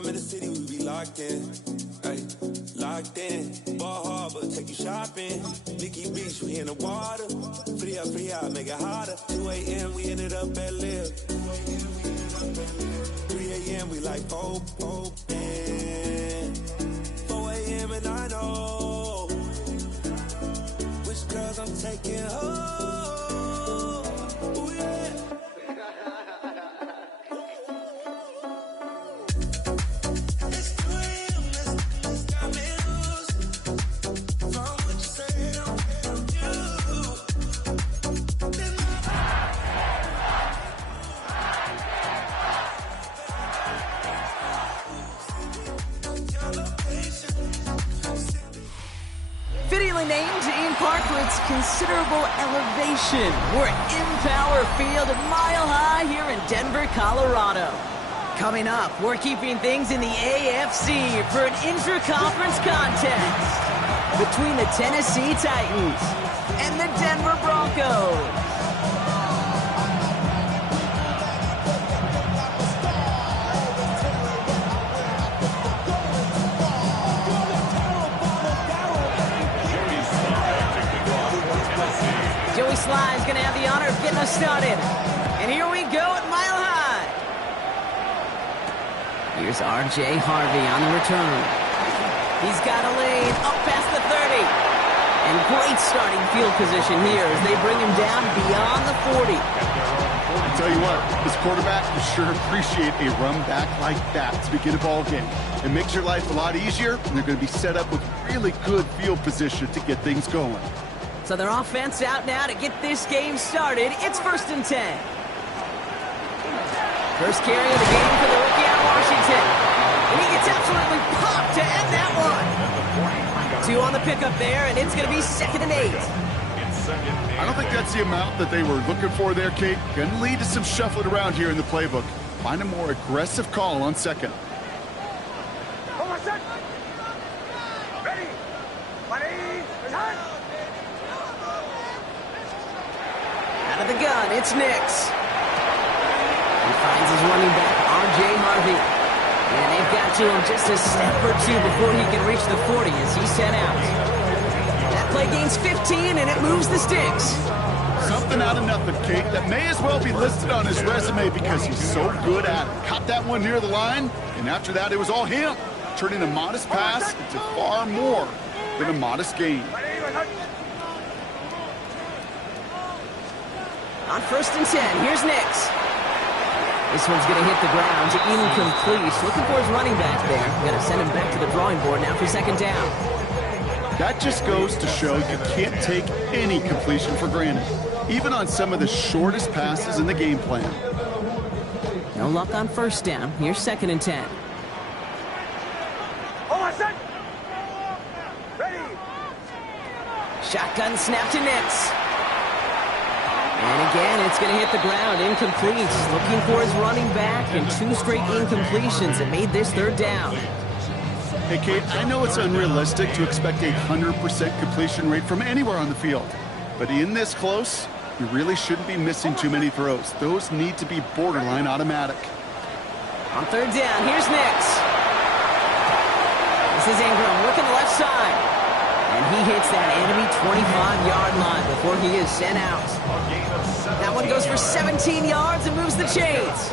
I'm in the city, we be locked in. Ay, locked in. Ball Harbor, take you shopping. Nikki Beach, we in the water. Free up, make it harder. 2 a.m., we ended up at Live. 3 a.m., we like open. 4 a.m. and I know which girls I'm taking home. Ooh, yeah. Fittingly named in part for its considerable elevation. We're in Power Field, Mile High here in Denver, Colorado. Coming up, we're keeping things in the AFC for an intra-conference contest between the Tennessee Titans and the Denver Broncos. Joey Sly's going to have the honor of getting us started. And here we go at Mile High. Here's R.J. Harvey on the return. He's got a lane up past the 30. And great starting field position here as they bring him down beyond the 40. I tell you what, this quarterback will sure appreciate a run back like that to begin a ball game. It makes your life a lot easier, and they're going to be set up with really good field position to get things going. So their offense out now to get this game started. It's 1st and 10. First carry of the game for the rookie out of Washington. And he gets absolutely popped to end that one. 2 on the pickup there, and it's going to be 2nd and 8. I don't think that's the amount that they were looking for there, Kate. Going to lead to some shuffling around here in the playbook. Find a more aggressive call on 2nd. Ready? Out of the gun, it's Nix. He finds his running back, R.J. Harvey. And they've got to him just a step or 2 before he can reach the 40 as he's sent out. That play gains 15, and it moves the sticks. Something out of nothing, Kate, that may as well be listed on his resume because he's so good at it. Caught that one near the line, and after that, it was all him, turning a modest pass into far more than a modest gain. On 1st and 10, here's Nix. This one's going to hit the ground to incomplete. Looking for his running back there. Going to send him back to the drawing board now for 2nd down. That just goes to show you can't take any completion for granted, even on some of the shortest passes in the game plan. No luck on 1st down. Here's 2nd and 10. Ready? Shotgun snap to Nix. And again, it's going to hit the ground, incomplete. Looking for his running back, and 2 straight incompletions that made this 3rd down. Hey, Kate, I know it's unrealistic to expect a 100% completion rate from anywhere on the field. But in this close, you really shouldn't be missing too many throws. Those need to be borderline automatic. On 3rd down, here's Nix. This is Ingram looking the left side. And he hits that enemy 25-yard line before he is sent out. That one goes for 17 yards and moves the chains.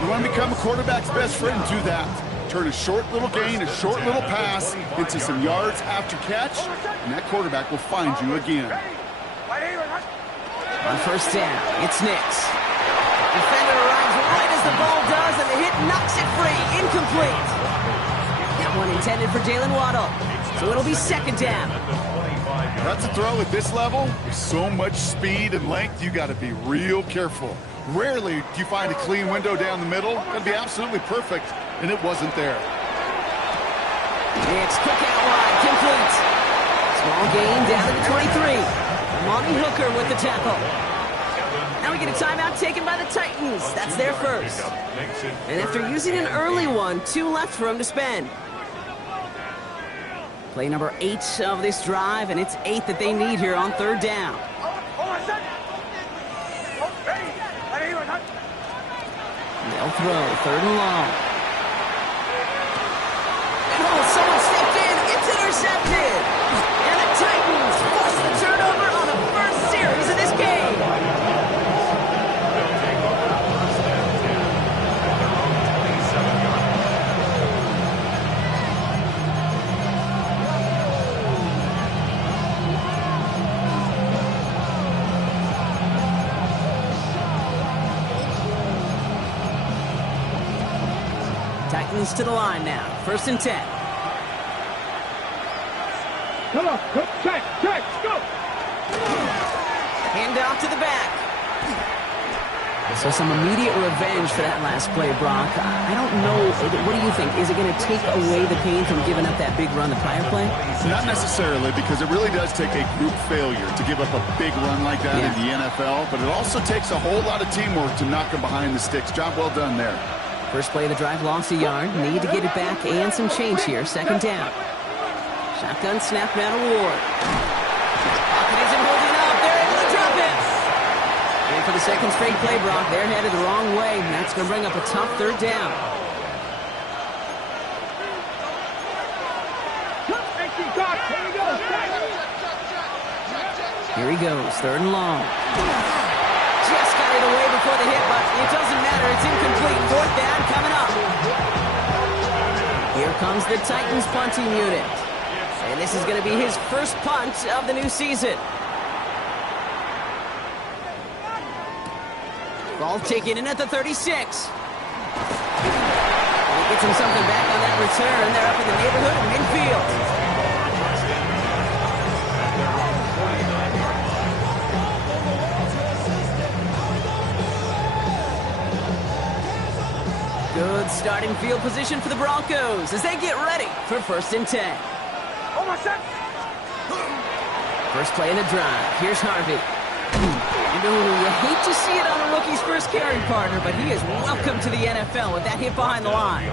You want to become a quarterback's best friend, do that. Turn a short little gain, a short little pass into some yards after catch, and that quarterback will find you again. On 1st down, it's Nix. Defender arrives right as the ball does, and the hit knocks it free. Incomplete. That one intended for Jalen Waddle. So it'll be 2nd down. That's a throw at this level. With so much speed and length, you got to be real careful. Rarely do you find a clean window down the middle. That'd be absolutely perfect, and it wasn't there. It's quick out wide, complete. Small gain down to the 23. Monty Hooker with the tackle. Now we get a timeout taken by the Titans. That's their first. And after using an early one, 2 left for them to spend. Play number 8 of this drive, and it's 8 that they need here on 3rd down. They'll throw 3rd and long. Titans to the line now. 1st and 10. Come on, check, go! Hand off to the back. So some immediate revenge for that last play, Brock. I don't know. What do you think? Is it going to take away the pain from giving up that big run the prior play? Not necessarily, because it really does take a group failure to give up a big run like that in the NFL, but it also takes a whole lot of teamwork to knock them behind the sticks. Job well done there. First play of the drive, lost a yard. Need to get it back and some change here. 2nd down. Shotgun snap now to Ward. Pocket isn't holding up. They're able to drop it. And for the 2nd straight play, Brock, they're headed the wrong way, and that's going to bring up a tough 3rd down. Here he goes, 3rd and long. Just got it away before the hit, but it doesn't matter. It's incomplete. 4th down coming up. Here comes the Titans punting unit. And this is going to be his first punt of the new season. Ball taken in at the 36. And he gets him something back on that return. They're up in the neighborhood of midfield. Good starting field position for the Broncos as they get ready for 1st and 10. First play in the drive. Here's Harvey. You hate to see it on a rookie's first carry, partner, but he is welcome to the NFL with that hit behind the line.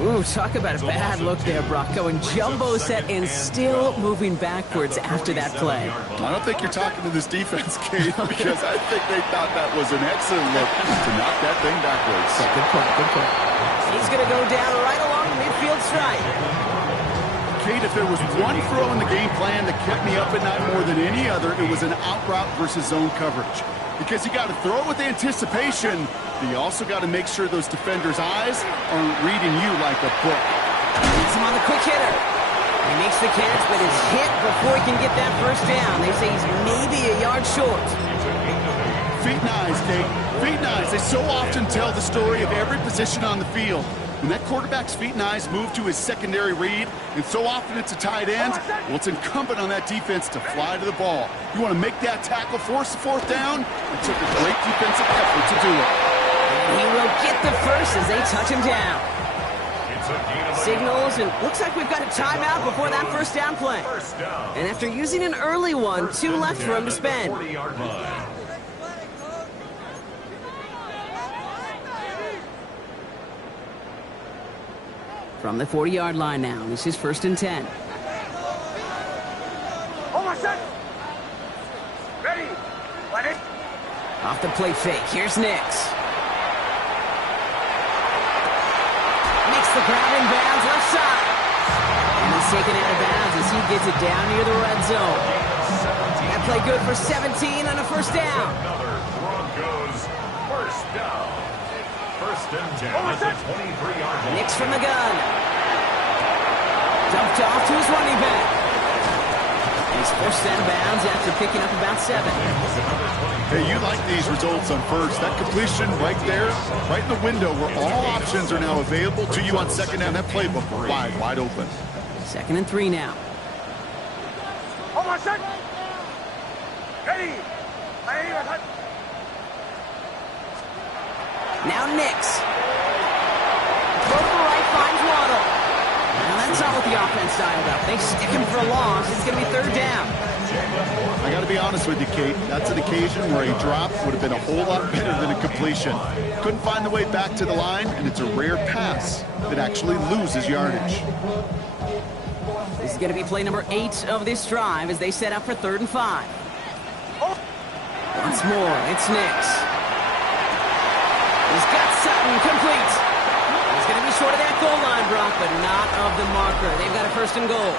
Ooh, talk about a bad look there, Brock. Going jumbo set and still moving backwards after that play. I don't think you're talking to this defense, Kate, because I think they thought that was an excellent look to knock that thing backwards. Good point, good point. He's going to go down right along the midfield stripe. Kate, if there was one throw in the game plan that kept me up at night more than any other, it was an out route versus zone coverage. Because you got to throw it with anticipation, but you also got to make sure those defenders' eyes aren't reading you like a book. Needs him on the quick hitter. He makes the catch, but is hit before he can get that 1st down. They say he's maybe a yard short. Feet and eyes, Kate. Feet and eyes. They so often tell the story of every position on the field. When that quarterback's feet and eyes move to his secondary read, and so often it's a tight end, well, it's incumbent on that defense to fly to the ball. You want to make that tackle, force the 4th down. It took a great defensive effort to do it. And he will get the first as they touch him down. Signals, and looks like we've got a timeout before that 1st down play. And after using an early one, 2 left for him to spend. From the 40-yard line now, this is 1st and 10. Ready, Off the play fake, here's Nix. Makes the grab in bounds left side. And he's taken out of bounds as he gets it down near the red zone. That play good for 17 on a 1st down. Another Broncos 1st down. 1st and 10 at the 23-yard line. Nix from the gun. Dumped off to his running back. And he's forced out of bounds after picking up about 7. Hey, you like these results on 1st. That completion right there, right in the window where all options are now available to you on 2nd down. That playbook wide open. 2nd and 3 now. Ready. Now Nix. Throw to the right, finds Waddle. Now that's not what the offense dialed up. They stick him for a loss. It's going to be 3rd down. I got to be honest with you, Kate. That's an occasion where a drop would have been a whole lot better than a completion. Couldn't find the way back to the line, and it's a rare pass that actually loses yardage. This is going to be play number 8 of this drive as they set up for 3rd and 5. Once more, it's Nix. He's got Sutton complete. He's going to be short of that goal line, Brock, but not of the marker. They've got a 1st and goal.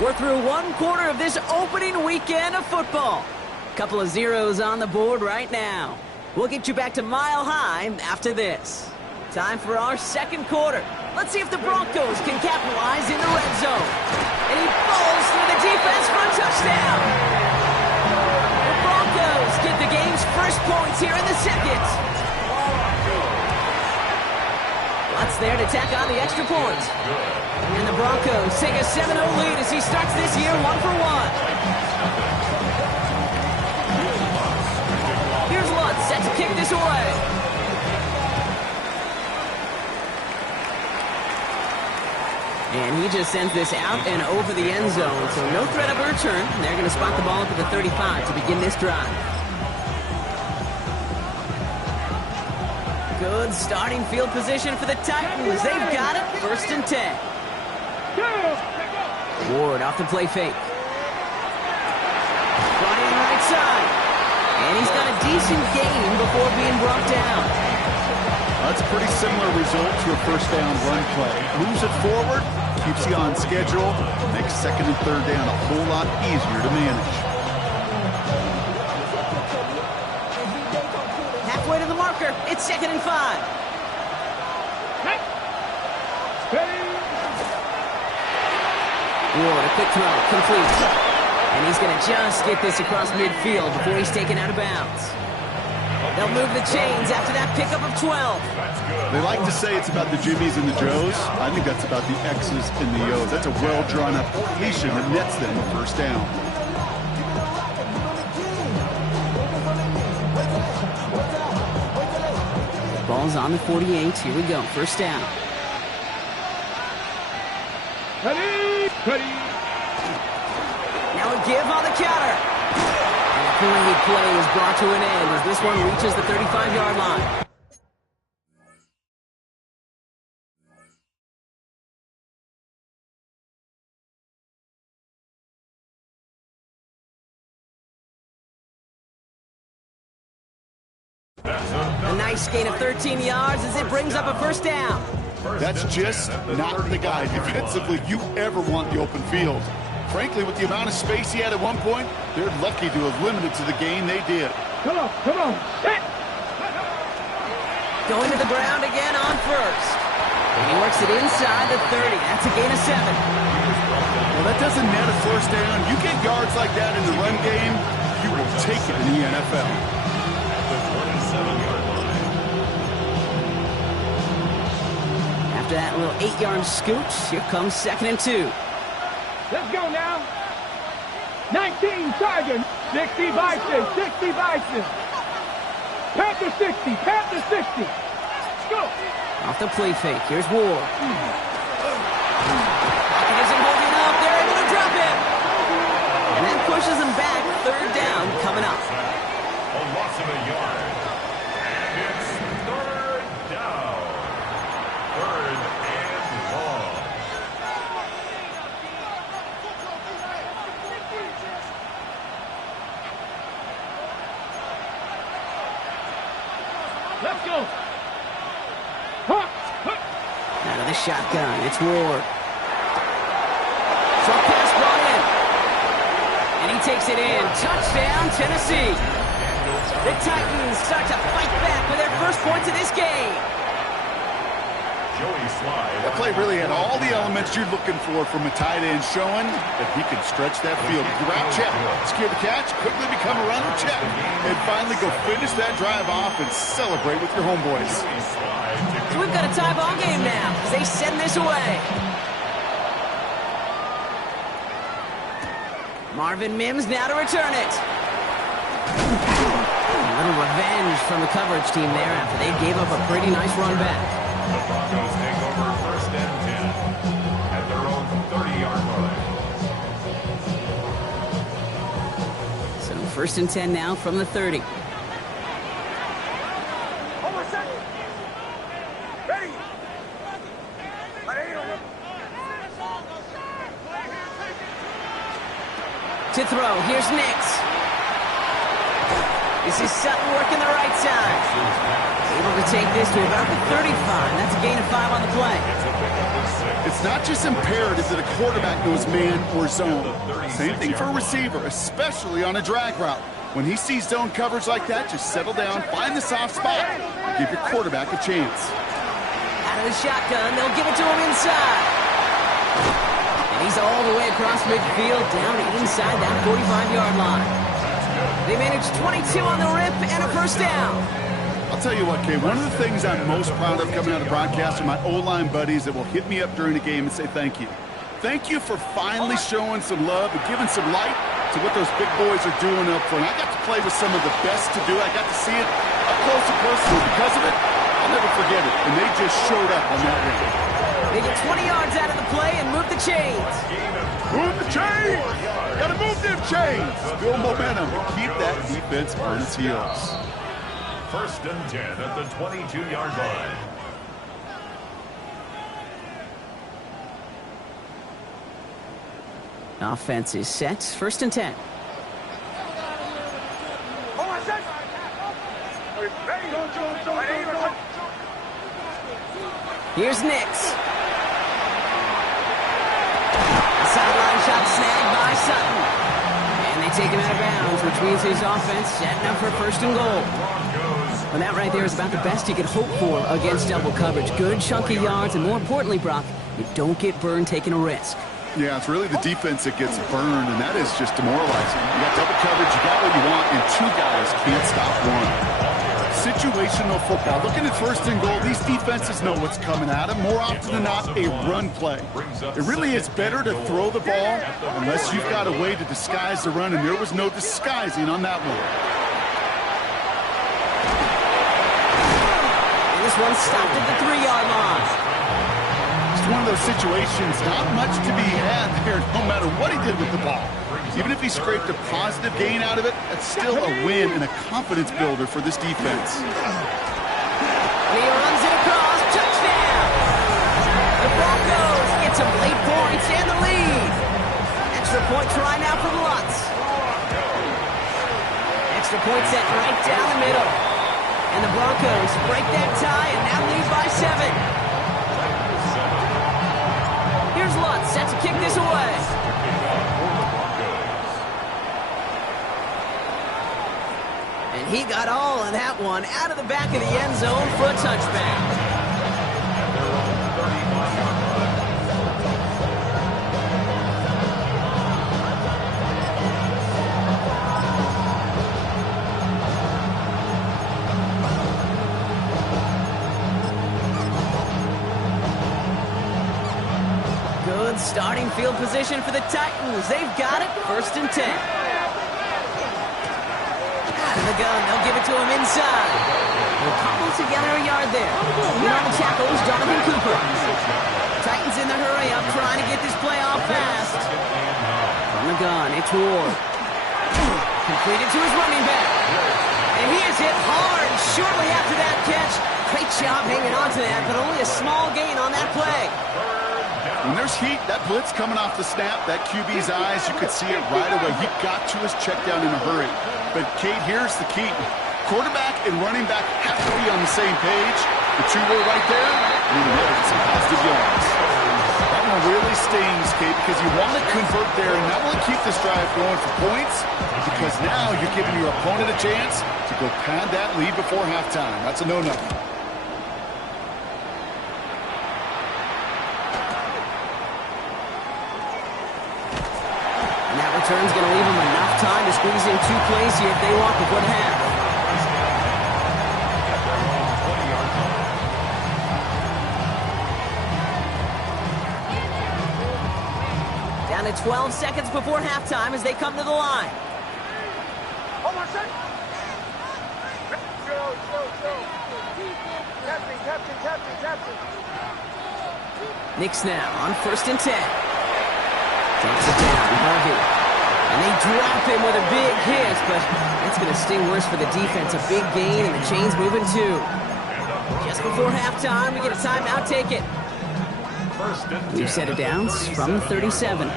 We're through 1 quarter of this opening weekend of football. Couple of zeros on the board right now. We'll get you back to Mile High after this. Time for our 2nd quarter. Let's see if the Broncos can capitalize in the red zone. And he falls through the defense for a touchdown. The Broncos get the game's first points here in the 2nd. Lutz there to tack on the extra point. And the Broncos take a 7-0 lead as he starts this year 1 for 1. Here's Lutz set to kick this away. And he just sends this out and over the end zone, so no threat of a return. They're going to spot the ball up at the 35 to begin this drive. Good starting field position for the Titans. They've got it, 1st and 10. Ward off the play fake. Brought in right side. And he's got a decent gain before being brought down. That's a pretty similar result to a first down run play. Moves it forward, keeps you on schedule, makes 2nd and 3rd down a whole lot easier to manage. Halfway to the marker, it's 2nd and 5. Ward, a quick throw, complete. And he's going to just get this across midfield before he's taken out of bounds. They'll move the chains after that pickup of 12. They like to say it's about the Jimmies and the Joes. I think that's about the X's and the O's. That's a well-drawn-up completion that nets them a 1st down. Ball's on the 48. Here we go. 1st down. Ready. Now a give on the counter. And the three play is brought to an end as this one reaches the 35-yard line. A nice gain of 13 yards as it brings up a 1st down. That's just not the guy defensively you ever want the open field. Frankly, with the amount of space he had at one point, they're lucky to have limited to the gain they did. Come on. Hit. Going to the ground again on 1st. And he works it inside the 30. That's a gain of 7. Well, that doesn't net a 1st down. You get yards like that in the run game, you will take it in the NFL. After that little 8-yard scooch, here comes 2nd and 2. Let's go now. 19 Tigers. 60 Bison. Panther 60. Let's go. Off the play fake. Here's Ward. Pocket isn't holding up. They're able to drop him. And that pushes him back. 3rd down coming up. A loss of a yard. And it's 3rd down. 3rd and long. Let's go. Out of the shotgun, it's Ward. Short pass brought in. And he takes it in. Touchdown, Tennessee. The Titans start to fight back with their first points of this game. Joey Slye. That play really had all the elements you're looking for from a tight end, showing that he can stretch that field. Grab, check, secure the catch, quickly become a runner, check, and finally go finish that drive off and celebrate with your homeboys. So we've got a tie ball game now as they send this away. Marvin Mims now to return it. A little revenge from the coverage team there after they gave up a pretty nice run back. The Broncos take over 1st and 10 at their own 30-yard line. So 1st and 10 now from the 30. Ready. To throw, here's Nix. This is Sutton working the right side. Able to take this to about the 35. That's a gain of 5 on the play. It's not just imperative that a quarterback knows man or zone. Same thing for a receiver, especially on a drag route. When he sees zone coverage like that, just settle down, find the soft spot, and give your quarterback a chance. Out of the shotgun, they'll give it to him inside. And he's all the way across midfield, down inside that 45-yard line. They managed 22 on the rip and a 1st down. I'll I'll tell you what, Kay, one of the things I'm most proud of coming out of broadcast are my O-line buddies that will hit me up during the game and say thank you. Thank you for finally showing some love and giving some light to what those big boys are doing up front. I got to play with some of the best to do it. I got to see it up close and personal. Because of it, I'll never forget it. And they just showed up on that win. They get 20 yards out of the play and move the chains. Move the chains! Gotta move them chains! Build momentum and keep that defense on its heels. 1st and 10 at the 22-yard line. Offense is set. 1st and 10. Here's Nix. Sideline shot snagged by Sutton. And they take him out of bounds, which means his offense setting up for 1st and goal. Well, that right there is about the best you could hope for against double coverage. Good chunky yards, and more importantly, Brock, you don't get burned taking a risk. Yeah, it's really the defense that gets burned, and that is just demoralizing. You got double coverage, you got what you want, and 2 guys can't stop one. Situational football. Looking at 1st and goal, these defenses know what's coming at them. More often than not, a run play. It really is better to throw the ball unless you've got a way to disguise the run, and there was no disguising on that one. And this one stopped at the 3-yard line. It's one of those situations, not much to be had there no matter what he did with the ball. Even if he scraped a positive gain out of it, that's still a win and a confidence builder for this defense. He runs it across, touchdown! The Broncos get some late points and the lead. Extra point try now from Lutz. Extra point set right down the middle. And the Broncos break that tie and now lead by 7. Here's Lutz, set to kick this away. And he got all of that one out of the back of the end zone for a touchback. Good starting field position for the Titans. They've got it, 1st and 10. Out of the gun, they'll give it to him inside. They'll cobble together a yard there. In on the tackles, Jonathan Cooper. Titans in the hurry up, trying to get this play off fast. From the gun, it's Ward. Completed to his running back. And he is hit hard shortly after that catch. Great job hanging on to that, but only a small gain on that play. When there's heat, that blitz coming off the snap, that QB's eyes, you could see it right away. He got to his check down in a hurry. But, Kate, here's the key. Quarterback and running back have to be on the same page. The 2 were right there, and then the other some positive yards. That one really stings, Kate, because you want to convert there and not only keep this drive going for points, because now you're giving your opponent a chance to go pad that lead before halftime. That's a no-no. Return's going to leave them enough time to squeeze in 2 plays here if they walk before the half. Down to 12 seconds before halftime as they come to the line. Nix now on 1st and 10. Takes it down, Harvey. And they drop him with a big hit, but that's going to sting worse for the defense. A big gain, and the chain's moving too. Just before halftime, we get a timeout. Take it. We've set it down from the 37.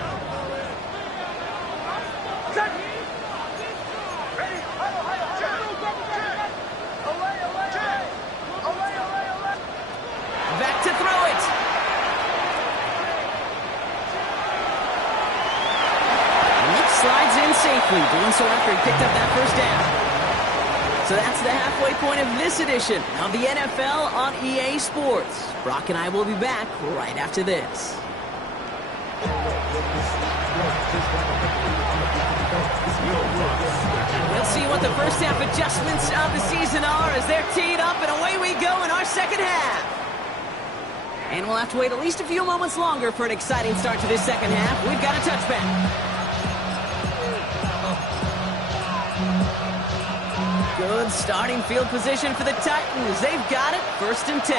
Back to throw it. Slides in safely, doing so after he picked up that 1st down. So that's the halfway point of this edition of the NFL on EA Sports. Brock and I will be back right after this. We'll see what the first half adjustments of the season are as they're teed up, and away we go in our second half. And we'll have to wait at least a few moments longer for an exciting start to this second half. We've got a touchback. Good starting field position for the Titans. They've got it, 1st and 10.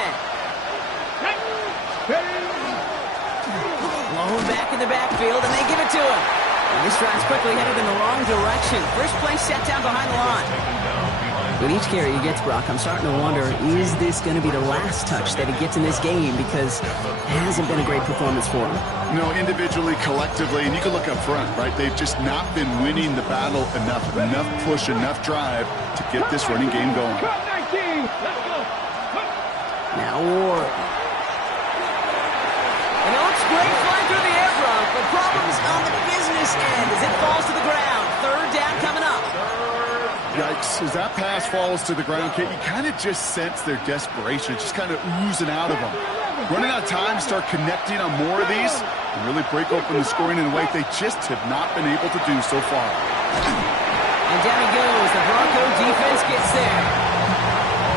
Blown back in the backfield, and they give it to him. And this drive's quickly headed in the wrong direction. First play set down behind the line. With each carry he gets, Brock, I'm starting to wonder, is this going to be the last touch that he gets in this game? Because it hasn't been a great performance for him. You know, individually, collectively, and you can look up front, right? They've just not been winning the battle enough push, enough drive to get this running game going. Now Ward. And it looks great flying through the air, Brock, but problems on the business end as it falls to the ground. 3rd down coming up. Yikes, as that pass falls to the ground, Kate, you kind of just sense their desperation. It's just kind of oozing out of them. Running out of time, start connecting on more of these, and really break open the scoring in a way they just have not been able to do so far. And down he goes. The Bronco defense gets there.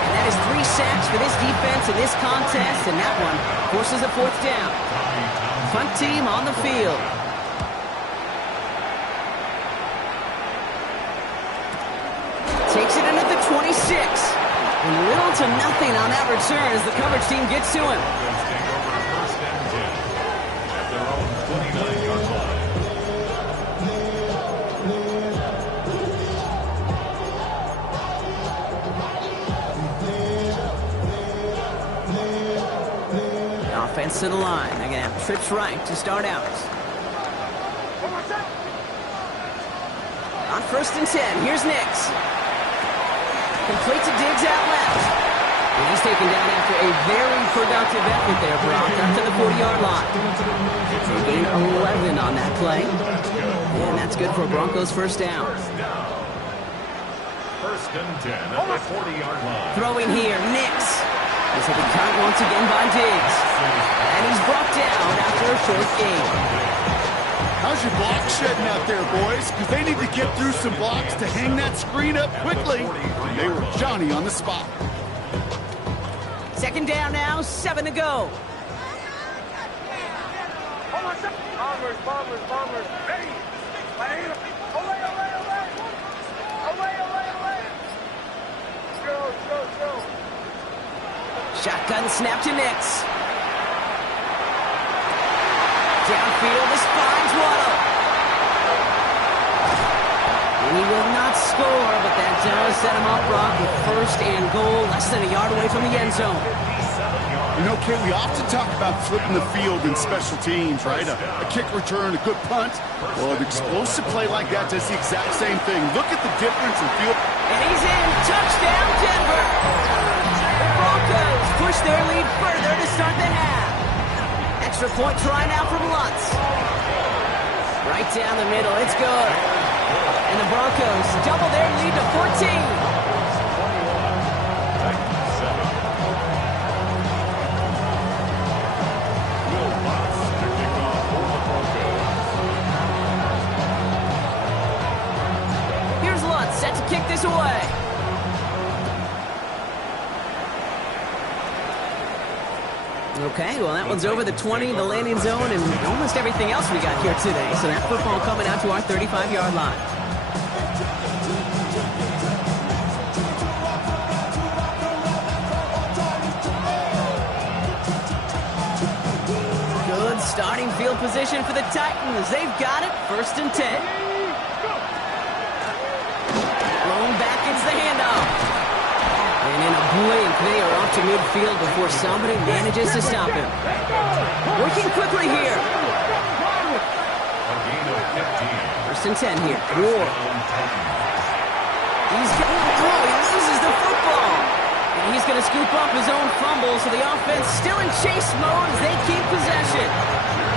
And that is 3 sacks for this defense in this contest, and that one forces a 4th down. Punt team on the field. Takes it in at the 26. And little to nothing on that return as the coverage team gets to him. Offense to the line. They're going to have trips right to start out. On 1st and 10, here's Nix. Complete to Diggs out left. And he's taken down after a very productive effort there, Brock, up to the 40-yard line. They gain 11 on that play. And that's good for Broncos' 1st down. 1st and 10 at the 40-yard line. Throwing here, Nix. He's hit the count once again by Diggs. And he's brought down after a short gain. How's your block shedding out there, boys? Because they need to get through some blocks to hang that screen up quickly. And they were Johnny on the spot. 2nd down now, 7 to go. Bombers. Ready. Away. Go. Shotgun snap to Nix. Downfield, this finds Waddle. And he will not score, but that does set him up, Brock, with 1st and goal, less than a yard away from the end zone. You know, Kate, we often talk about flipping the field in special teams, right? A kick return, a good punt. Well, an explosive play like that does the exact same thing. Look at the difference in field. And he's in. Touchdown, Denver. The Broncos push their lead further to start the half. Extra point try now from Lutz. Right down the middle. It's good. And the Broncos double their lead to 14. Here's Lutz set to kick this away. Okay, well, that one's over the 20, the landing zone, and almost everything else we got here today. So that football coming out to our 35-yard line. Good starting field position for the Titans. They've got it, 1st and 10. Blown back, it's the handoff. And in a blink, they are off to midfield before somebody manages to stop him. Working quickly here. 1st and 10 here. Ward. He loses the football. And he's going to scoop up his own fumble, so the offense still in chase mode as they keep possession.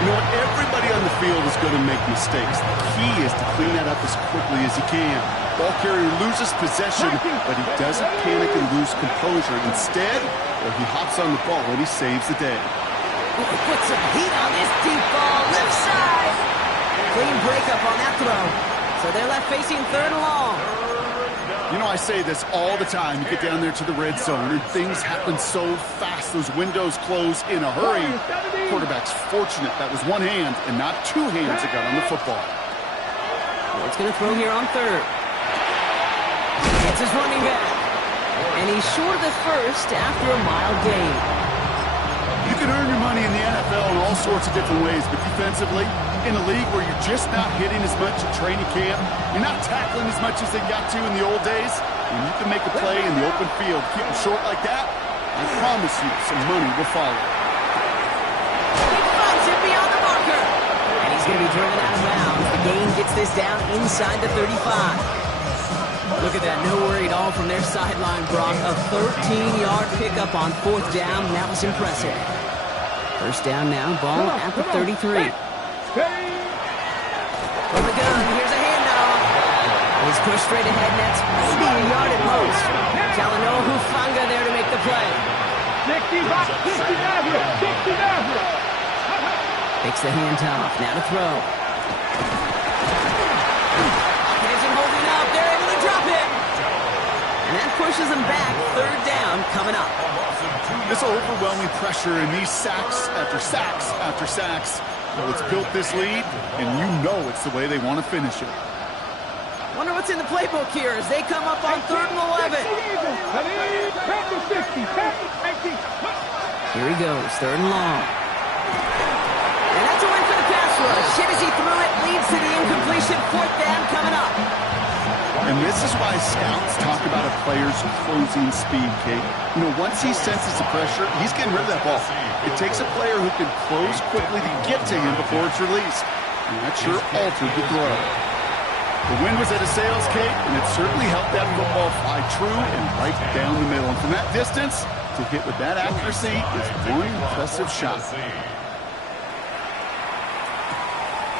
You know what? Everybody on the field is going to make mistakes. The key is to clean that up as quickly as you can. Ball carrier loses possession, but he doesn't panic and lose composure. Instead, he hops on the ball and he saves the day. Put some heat on this deep ball, left side. Clean breakup on that throw. So they're left facing 3rd and long. You know, I say this all the time. You get down there to the red zone, and things happen so fast. Those windows close in a hurry. Quarterback's fortunate that was one hand and not 2 hands that got on the football. Ward's going to throw here on 3rd. It's his running back. And he's short of the first after a mile gain. You can earn your money in the NFL in all sorts of different ways, but defensively, in a league where you're just not hitting as much at training camp, you're not tackling as much as they got to in the old days, when you can make a play in the open field, keep them short like that, I promise you some money will follow. He finds him beyond the marker. And he's going to be driven out of bounds. The gain gets this down inside the 35. Look at that, no worry at all from their sideline, Brock. A 13-yard pickup on 4th down. That was impressive. 1st down now, ball at the 33. From the gun, here's a handoff. He's pushed straight ahead, and that's maybe a yard at most. Talanoa Hufanga there to make the play. Takes the handoff, now to throw. And that pushes them back. 3rd down coming up. This overwhelming pressure and these sacks after sacks after sacks, well, it's built this lead, and you know it's the way they want to finish it. Wonder what's in the playbook here as they come up on 3rd and 11. Here he goes, 3rd and long. And that's a win for the pass rush. Hennessy threw it, leads to the incompletion. 4th down coming up. And this is why scouts talk about a player's closing speed, Kate. You know, once he senses the pressure, he's getting rid of that ball. It takes a player who can close quickly to get to him before it's released. And that sure altered the throw. The wind was at a sails, Kate, and it certainly helped that football fly true and right down the middle. And from that distance, to hit with that accuracy is one impressive shot.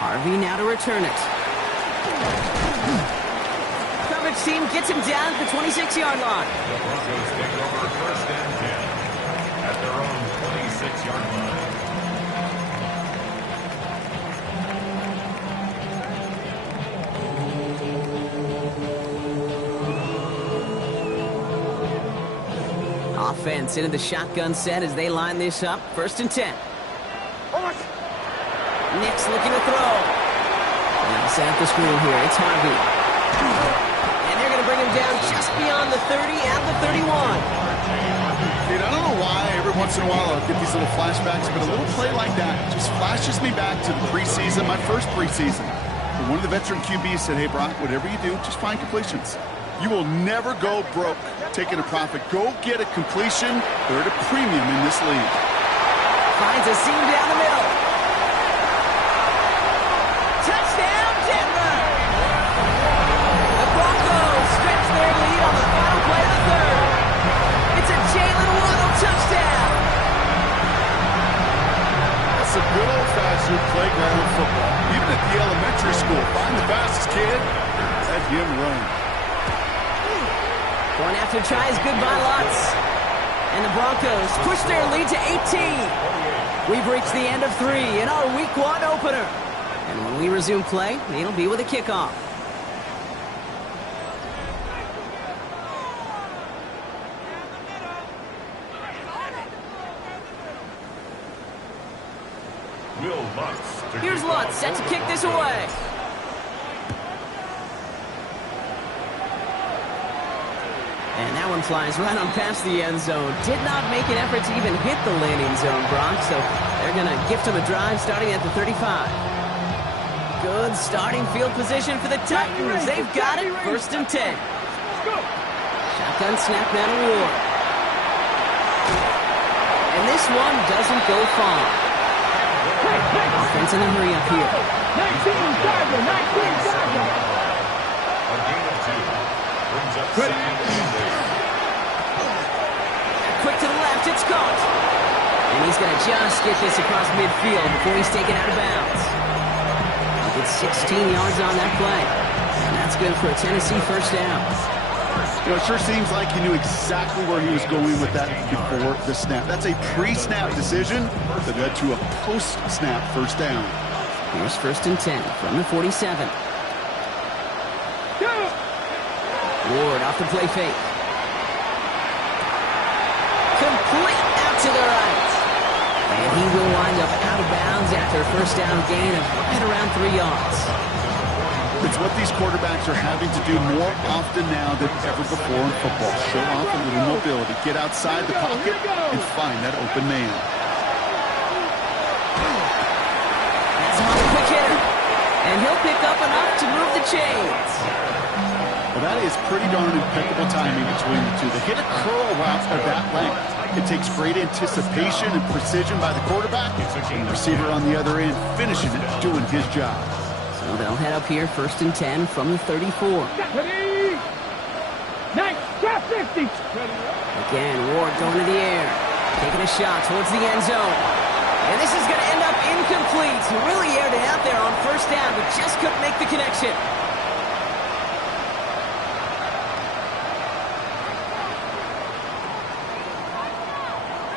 Harvey now to return it. Team gets him down at the 26-yard line. The Broncos take over 1st and 10 at their own 26-yard line. Offense into the shotgun set as they line this up. 1st and 10. Next looking to throw. Now set up the screen here. It's Harvey. Bring him down just beyond the 30 and the 31. Dude, I don't know why every once in a while I'll get these little flashbacks, but a little play like that just flashes me back to the preseason, my first preseason. And one of the veteran QBs said, hey, Brock, whatever you do, just find completions. You will never go broke taking a profit. Go get a completion. They're at a premium in this league. Finds a seam down the middle. Touchdown, Denver! The Broncos stretch their lead on the final play of the 3rd. It's a Jalen Waddle touchdown. That's some good old-fashioned playground football. Even at the elementary school, find the fastest kid, let him run. Going after tries goodbye lots. And the Broncos push their lead to 18. We've reached the end of 3 in our Week 1 opener. And when we resume play, it'll be with a kickoff. Here's Lutz set to kick this away. And that one flies right on past the end zone. Did not make an effort to even hit the landing zone, Brock, so they're going to gift him a drive starting at the 35. Good starting field position for the Titans. They've got it. 1st and 10. Shotgun snap now to Ward. And this one doesn't go far. Offense in a hurry up here. 19 Tiger. A gain of 2. Brings up 2nd and 8. Quick to the left, it's caught. And he's going to just get this across midfield before he's taken out of bounds. He gets 16 yards on that play. And that's good for a Tennessee 1st down. You know, it sure seems like he knew exactly where he was going with that before the snap. That's a pre-snap decision that led to a post-snap 1st down. Here's 1st and 10 from the 47. Ward off the play fake. Complete out to the right. And he will wind up out of bounds after a first down gain of right around 3 yards. It's what these quarterbacks are having to do more often now than ever before in football. Show off a little mobility. Get outside the pocket and find that open man. That's a quick hitter. And he'll pick up enough to move the chains. Well, that is pretty darn impeccable timing between the two. They hit a curl route of that length. It takes great anticipation and precision by the quarterback, and the receiver on the other end finishing it, doing his job. So they'll head up here 1st and 10 from the 34. Nice, drop 50. Again, Ward going to the air, taking a shot towards the end zone. And this is going to end up incomplete. He really aired it out there on 1st down, but just couldn't make the connection.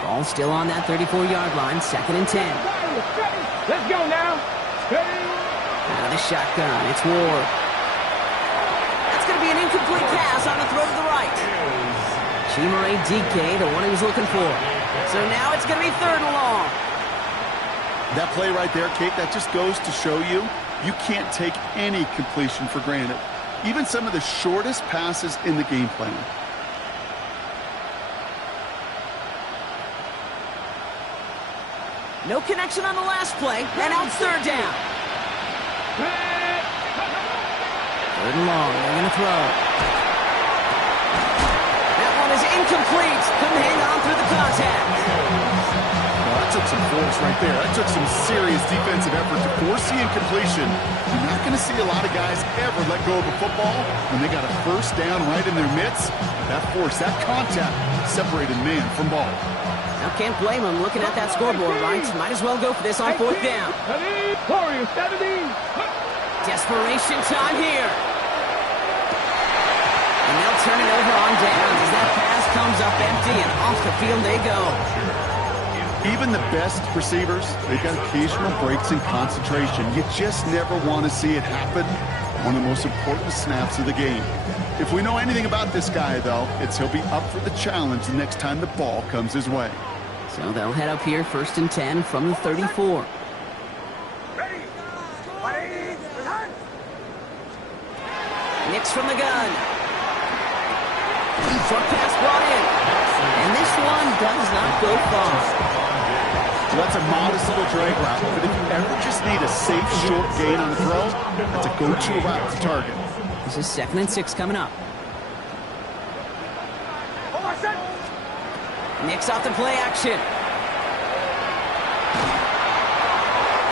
Ball still on that 34-yard line, 2nd and 10. Let's go now. Out of the shotgun, it's Ward. That's going to be an incomplete pass on the throw to the right. Chimere Dike, the one he was looking for. So now it's going to be 3rd and long. That play right there, Kate, that just goes to show you, you can't take any completion for granted. Even some of the shortest passes in the game plan. No connection on the last play, and now it's 3rd down. 3rd and long, they're going to throw. That one is incomplete. Couldn't hang on through the contact. Well, that took some force right there. That took some serious defensive effort to force the incompletion. You're not going to see a lot of guys ever let go of a football when they got a 1st down right in their midst. That force, that contact, separated man from ball. Now can't blame him looking at that scoreboard, right? Might as well go for this on 4th down. Desperation time here. And they'll turn it over on downs as that pass comes up empty and off the field they go. Even the best receivers, they've got occasional breaks in concentration. You just never want to see it happen. One of the most important snaps of the game. If we know anything about this guy, though, it's he'll be up for the challenge the next time the ball comes his way. So they'll head up here 1st and 10 from the 34. Nix from the gun. Short pass brought in. And this one does not go far. Well, that's a modest little drag route, but if you ever just need a safe short gain on the throw, that's a go-to route to target. This is 2nd and 6 coming up. Nix off the play action.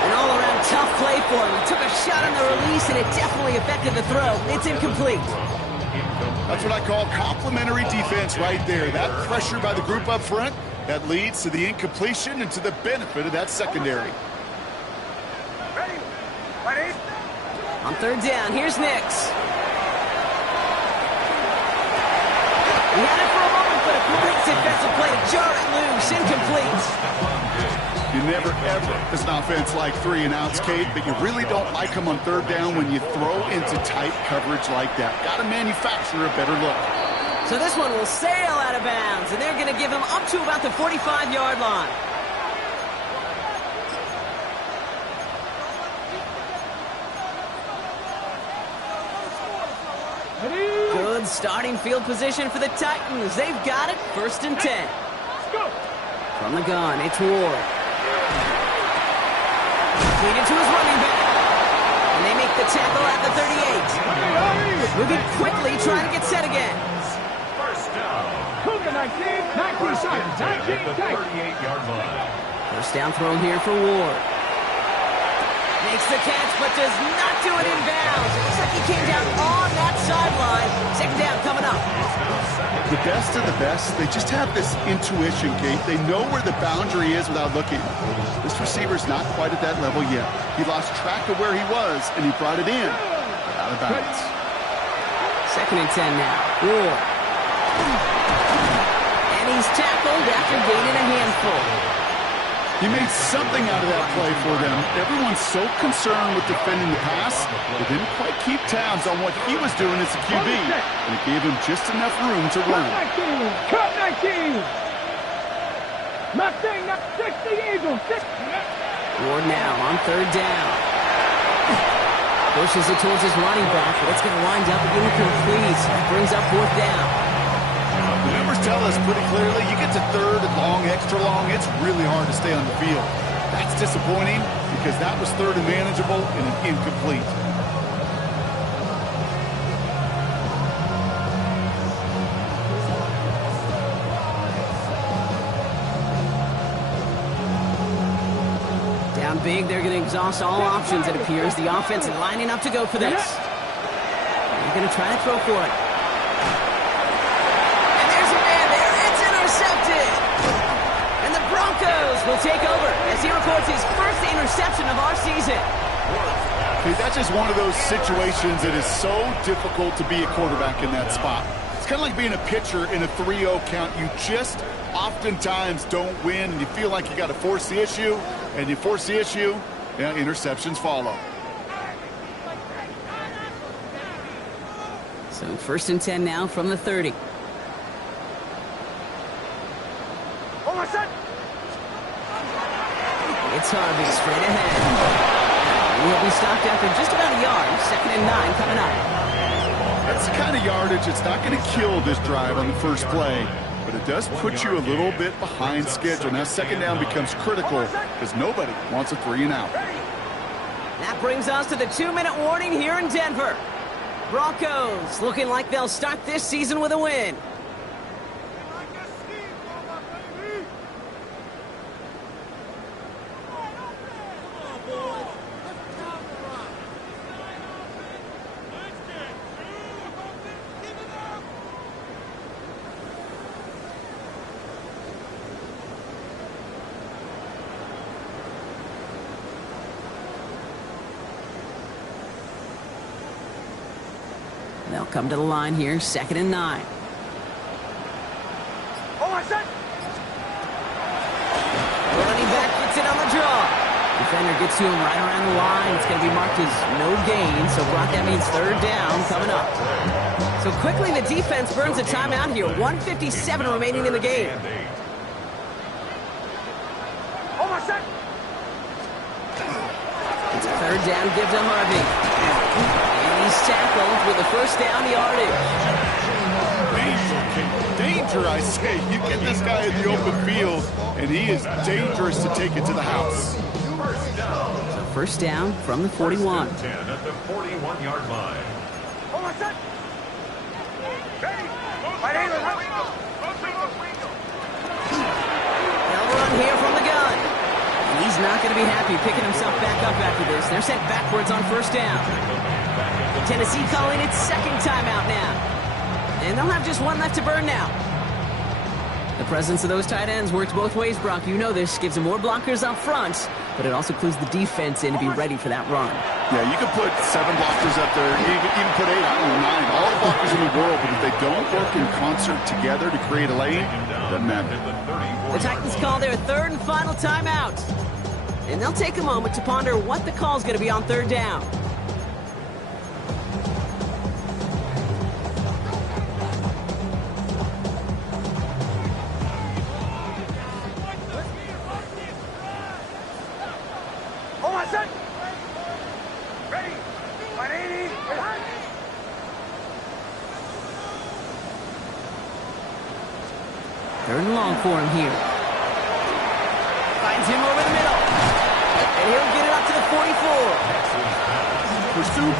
An all-around tough play for him. He took a shot on the release, and it definitely affected the throw. It's incomplete. That's what I call complimentary defense right there. That pressure by the group up front, that leads to the incompletion and to the benefit of that secondary. On 3rd down, here's Nix. He had it for a moment, but a great defensive play to jar it loose, incomplete. You never, ever, as an offense, like 3 and outs, Kate, but you really don't like them on 3rd down when you throw into tight coverage like that. Got to manufacture a better look. So this one will sail out of bounds, and they're going to give him up to about the 45-yard line. Good starting field position for the Titans. They've got it, 1st and 10. From the gun, it's Ward. Completed to his running back. And they make the tackle at the 38. Moving quickly, trying to get set again. 1st down. 19 seconds. 38-yard line. 1st down throw here for Ward. Makes the catch, but does not do it in bounds. It looks like he came down on that sideline. 2nd down coming up. The best of the best, they just have this intuition, Kate. They know where the boundary is without looking. This receiver's not quite at that level yet. He lost track of where he was, and he brought it in. But out of bounds. 2nd and 10 now. Ward. And he's tackled after gaining a handful. He made something out of that play for them. Everyone's so concerned with defending the pass, they didn't quite keep tabs on what he was doing as a QB, and it gave him just enough room to run. Cut 19! Mustang, 60 Eagles, 60. Ward now on third down. Pushes it towards his running back, but it's going to wind up incomplete. That brings up fourth down. The numbers tell us pretty clearly, you get to third and long, extra long, it's really hard to stay on the field. That's disappointing because that was third and manageable and an incomplete. Down big, they're going to exhaust all options, it appears. The offense lining up to go for this. They're going to try to throw for it. And the Broncos will take over as he records his first interception of our season. Okay, that's just one of those situations that is so difficult to be a quarterback in that spot. It's kind of like being a pitcher in a 3-0 count. You just oftentimes don't win, and you feel like you got to force the issue, and you force the issue, yeah, interceptions follow. So 1st and 10 now from the 30. It's Harvey straight ahead. He'll be stopped after just about a yard. 2nd and 9 coming up. That's the kind of yardage it's not going to kill this drive on the first play, but it does put you a little bit behind schedule. Now 2nd down becomes critical because nobody wants a 3 and out. That brings us to the 2-minute warning here in Denver. Broncos looking like they'll start this season with a win. They'll come to the line here, 2nd and 9. Running back gets it on the draw. Defender gets to him right around the line. It's going to be marked as no gain, so Brock, that means 3rd down coming up. So quickly the defense burns a timeout here. 1:57 remaining in the game. It's a 3rd down, give to Harvey. He's tackled with a 1st down yardage. Danger, I say. You get this guy in the open field, and he is dangerous to take it to the house. So 1st down from the 41. 10 at the 41-yard line. They'll run here from the gun. And he's not going to be happy picking himself back up after this. They're sent backwards on 1st down. Tennessee calling its 2nd timeout now. And they'll have just one left to burn now. The presence of those tight ends works both ways, Brock. You know this. Gives them more blockers up front, but it also clues the defense in to be ready for that run. Yeah, you can put 7 blockers up there, even put 8, I don't know, 9. All the blockers in the world, but if they don't work in concert together to create a lane, it doesn't matter. The Titans call their 3rd and final timeout. And they'll take a moment to ponder what the call is going to be on 3rd down. Third and long for him here. Finds him over the middle. And he'll get it up to the 44. Pursue.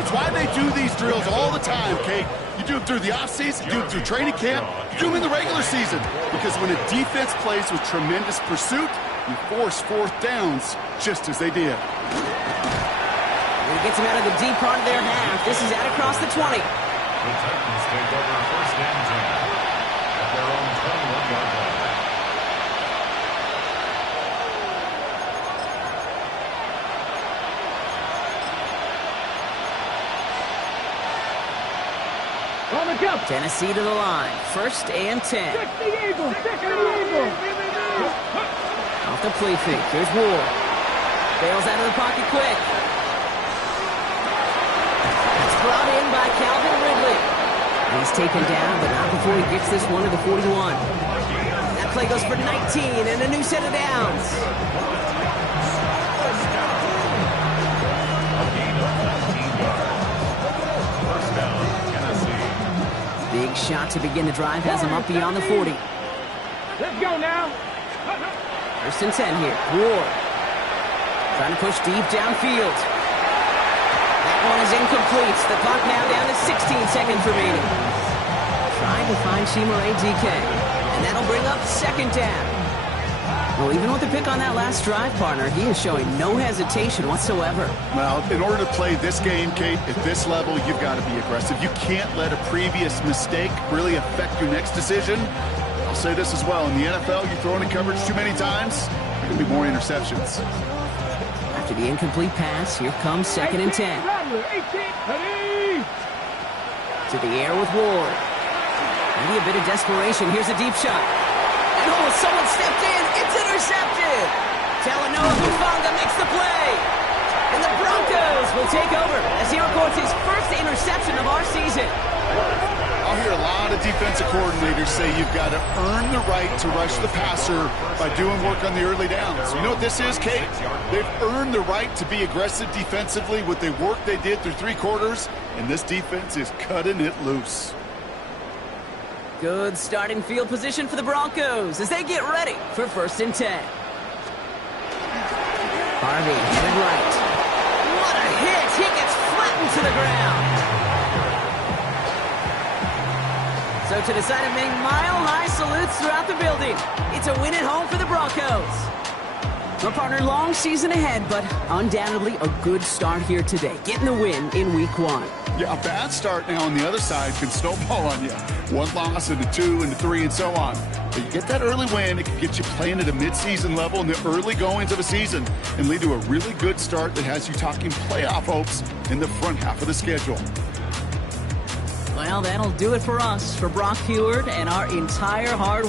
It's why they do these drills all the time, Kate. You do them through the offseason, you do them through training camp, you do them in the regular season. Because when a defense plays with tremendous pursuit, you force 4th downs just as they did. And he gets him out of the deep part of their half. This is out across the 20. The Titans take over 1st and 10 at their own 21-yard line. Tennessee to the line. 1st and 10. Eagles. off the play fake. Here's Ward. Bails out of the pocket quick. It's brought in by Calvin Ridley. He's taken down, but not before he gets this one to the 41. That play goes for 19 and a new set of downs. First down, Tennessee. Big shot to begin the drive has him up beyond the 40. Let's go now. First and 10 here. Ward. Trying to push deep downfield. That one is incomplete. The clock now down to 16 seconds remaining. Trying to find Chimere DK. And that'll bring up second down. Well, even with the pick on that last drive, partner, he is showing no hesitation whatsoever. Well, in order to play this game, Kate, at this level, you've got to be aggressive. You can't let a previous mistake really affect your next decision. I'll say this as well. In the NFL, you throw into coverage too many times, there are going to be more interceptions. After the incomplete pass, here comes second and 10. To the air with Ward. Maybe a bit of desperation. Here's a deep shot. And oh, someone stepped in. It's intercepted. Talanoa Hufanga makes the play. And the Broncos will take over as he records his first interception of our season. I'll hear a lot of defensive coordinators say you've got to earn the right to rush the passer by doing work on the early downs. You know what this is, Kate? They've earned the right to be aggressive defensively with the work they did through 3 quarters, and this defense is cutting it loose. Good starting field position for the Broncos as they get ready for first and 10. Harvey headed right. What a hit! He gets flattened to the ground. So to decide it, make mile-high salutes throughout the building. It's a win at home for the Broncos. Well, partner, long season ahead, but undoubtedly a good start here today. Getting the win in week 1. Yeah, a bad start now on the other side can snowball on you. 1 loss into 2 into 3 and so on. But you get that early win, it can get you playing at a mid-season level in the early goings of a season and lead to a really good start that has you talking playoff hopes in the front half of the schedule. Well, that'll do it for us, for Brock Huard and our entire hard